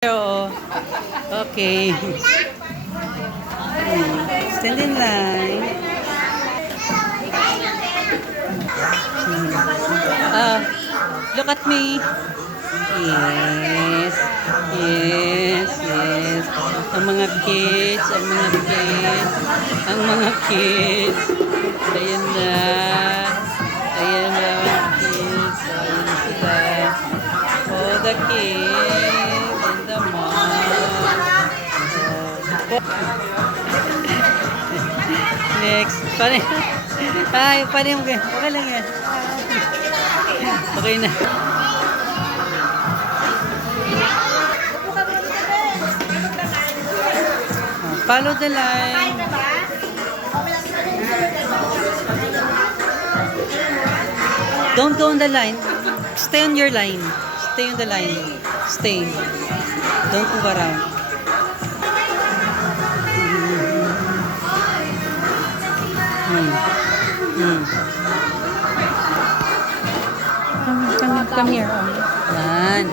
Oo. Okay. Stand in line. Look at me. Yes. Yes. Yes. Ang mga kids. Ang mga kids. Ang mga kids. Ayan na. Ayan na mga kids. Ayan sila. Oh, the kids. And the mom. Next. Paano? Ay, paano yung okay lang yan. Okay na. Follow the line. Don't go on the line. Stay on your line. Stay on the line. Stay. Don't move around. Come here. Yan.